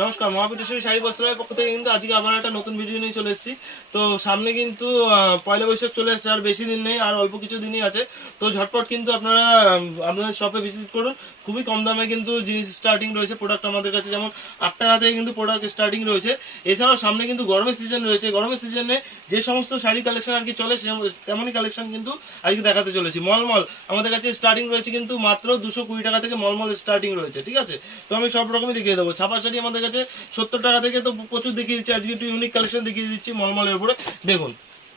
নমস্কার, মহাপীঠেশ্বরী শাড়ি বস্ত্রালয়ের পক্ষ থেকে কিন্তু আজকে আবার একটা নতুন ভিডিও নিয়ে চলে এসেছি। তো সামনে কিন্তু পয়লা বৈশাখ চলে এসেছে, আর বেশি দিন নেই, আর অল্প কিছু দিনই আছে। তো ঝটপট কিন্তু আপনারা আপনাদের শপে ভিজিট করুন। খুবই কম দামে কিন্তু জিনিস স্টার্টিং রয়েছে, প্রোডাক্ট আমাদের কাছে যেমন 8 টাকা থেকে কিন্তু প্রোডাক্ট স্টার্টিং রয়েছে। এছাড়াও সামনে কিন্তু গরমের সিজন রয়েছে, গরমের সিজনে যে সমস্ত শাড়ি কালেকশন আর কি চলে তেমনই কালেকশন কিন্তু আজকে দেখাতে চলেছি। মলমল আমাদের কাছে স্টার্টিং রয়েছে কিন্তু মাত্র 220 টাকা থেকে মলমল স্টার্টিং রয়েছে, ঠিক আছে। তো আমি সব রকমই দেখিয়ে দেবো। ছাপা শাড়ি আমাদের কাছে 70 টাকা থেকে তো প্রচুর দেখিয়ে দিচ্ছি, আজকে একটু ইউনিক কালেকশন দেখিয়ে দিচ্ছি মলমলের উপরে। দেখুন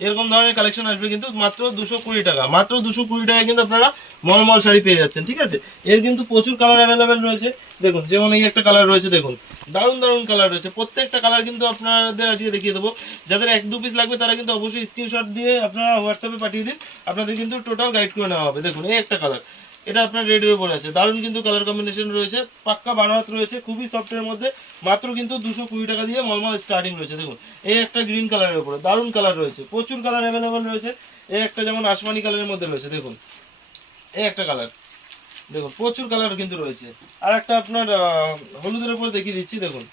এরকম ধরনের কালেকশন আসবে কিন্তু মাত্র 220 টাকা, মাত্র 220 টাকায় কিন্তু আপনারা মলমল শাড়ি পেয়ে যাচ্ছেন, ঠিক আছে। এর কিন্তু প্রচুর কালার অ্যাভেলেবেল রয়েছে। দেখুন যেমন এই একটা কালার রয়েছে, দেখুন দারুণ দারুণ কালার রয়েছে। প্রত্যেকটা কালার কিন্তু আপনাদের আজকে দেখিয়ে দেবো। যাদের 1-2 পিস লাগবে তারা কিন্তু অবশ্যই স্ক্রিনশট দিয়ে আপনারা হোয়াটসঅ্যাপে পাঠিয়ে দিন, আপনাদের কিন্তু টোটাল গাইড করে নেওয়া হবে। দেখুন এই একটা কালার, এটা আপনার রেডের উপরে আছে, দারুণ কিন্তু কালার কম্বিনেশন রয়েছে, পাক্কা 12 হাত রয়েছে, খুবই সফটের মধ্যে। মাত্র কিন্তু 220 টাকা দিয়ে মলমল স্টার্টিং রয়েছে। দেখুন এই একটা গ্রিন কালারের উপরে দারুণ কালার রয়েছে, প্রচুর কালার অ্যাভেলেবেল রয়েছে। এই একটা যেমন আসমানি কালারের মধ্যে রয়েছে, দেখুন এই একটা কালার, দেখুন প্রচুর কালার কিন্তু রয়েছে। আর একটা আপনার হলুদের উপরে দেখিয়ে দিচ্ছি, দেখুন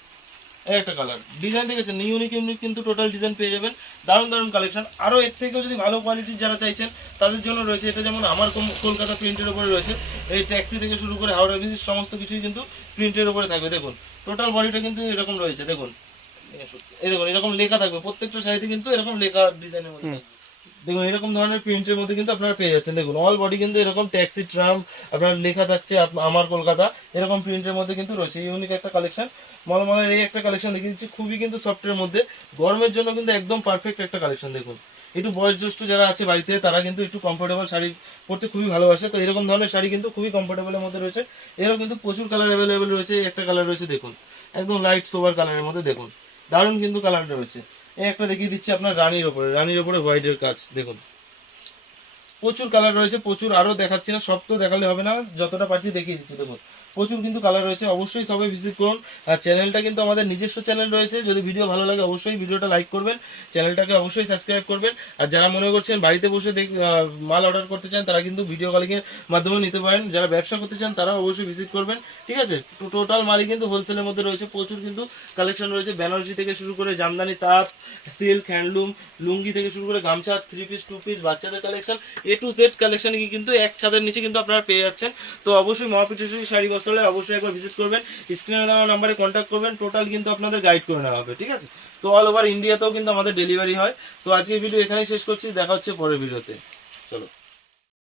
এই একটা কালার। ডিজাইন দেখেছেন, ইউনিক ইউনিক কিন্তু টোটাল ডিজাইন পেয়ে যাবেন, দারুণ দারুণ কালেকশন। আরও এর থেকেও যদি ভালো কোয়ালিটির যারা চাইছেন তাদের জন্য রয়েছে। এটা যেমন আমার কলকাতা প্রিন্টের উপরে রয়েছে, এই ট্যাক্সি থেকে শুরু করে হাওড়া ব্রিজ সমস্ত কিছুই কিন্তু প্রিন্টের উপরে থাকবে। দেখুন টোটাল বডিটা কিন্তু এরকম রয়েছে, দেখুন এই দেখুন এরকম লেখা থাকবে প্রত্যেকটা শাড়িতে, কিন্তু এরকম লেখা ডিজাইনের মধ্যে থাকবে। দেখুন এরকম ধরনের প্রিন্টের মধ্যে কিন্তু আপনারা পেয়ে যাচ্ছেন। দেখুন অল বডি কিন্তু এরকম ট্যাক্সি ট্রাম আপনার লেখা থাকছে, আমার কলকাতা এরকম প্রিন্টের মধ্যে কিন্তু রয়েছে। ইউনিক একটা কালেকশন, মলমলের এই একটা কালেকশন দেখিয়ে দিচ্ছি, খুবই কিন্তু সফটের মধ্যে, গরমের জন্য কিন্তু একদম পারফেক্ট একটা কালেকশন। দেখুন একটু বয়োজ্যেষ্ঠ যারা আছে বাড়িতে তারা কিন্তু একটু কমফোর্টেবল শাড়ি পরতে খুবই ভালোবাসে, তো এরকম ধরনের শাড়ি কিন্তু খুবই কমফোর্টেবলের মধ্যে রয়েছে। এরও কিন্তু প্রচুর কালার অ্যাভেলেবেল রয়েছে। একটা কালার রয়েছে দেখুন একদম লাইট সোবার কালারের মধ্যে, দেখুন দারুণ কিন্তু কালারটা রয়েছে। এই একটা দেখিয়ে দিচ্ছি আপনার রানির ওপরে হোয়াইটের কাজ, দেখুন প্রচুর কালার রয়েছে, প্রচুর। আরো দেখাচ্ছি না, সব তো দেখালে হবে না, যতটা পারছি দেখিয়ে দিচ্ছি। দেখুন প্রচুর কিন্তু কালার রয়েছে, অবশ্যই সবাই ভিজিট করুন। আর চ্যানেলটা কিন্তু আমাদের নিজস্ব চ্যানেল রয়েছে, যদি ভিডিও ভালো লাগে অবশ্যই ভিডিওটা লাইক করবেন, চ্যানেলটাকে অবশ্যই সাবস্ক্রাইব করবেন। আর যারা মনে করছেন বাড়িতে বসে মাল অর্ডার করতে চান তারা কিন্তু ভিডিও কলিংয়ের মাধ্যমে নিতে পারেন। যারা ব্যবসা করতে চান তারাও অবশ্যই ভিজিট করবেন, ঠিক আছে। টোটাল মালই কিন্তু হোলসেলের মধ্যে রয়েছে, প্রচুর কিন্তু কালেকশন রয়েছে। বেনারসি থেকে শুরু করে জামদানি, তাঁত, সিল্ক, হ্যান্ডলুম, লুঙ্গি থেকে শুরু করে গামছা, 3 পিস 2 পিস, বাচ্চাদের collection, A to Z collection কিন্তু এক ছাদের নিচে কিন্তু আপনারা পেয়ে যাচ্ছেন। তো অবশ্যই মহাপীঠেশ্বরী শাড়ি বস্ত্রালয় অবশ্যই একবার ভিজিট করবেন, স্ক্রিনে দেওয়া নাম্বারে কন্ট্যাক্ট করবেন, টোটাল কিন্তু আপনাদের গাইড করে নেওয়া হবে, ঠিক আছে। তো অল ওভার ইন্ডিয়াতেও কিন্তু আমাদের ডেলিভারি হয়। তো আজকের ভিডিও এখানেই শেষ করছি, দেখা হচ্ছে পরের ভিডিওতে, চলো।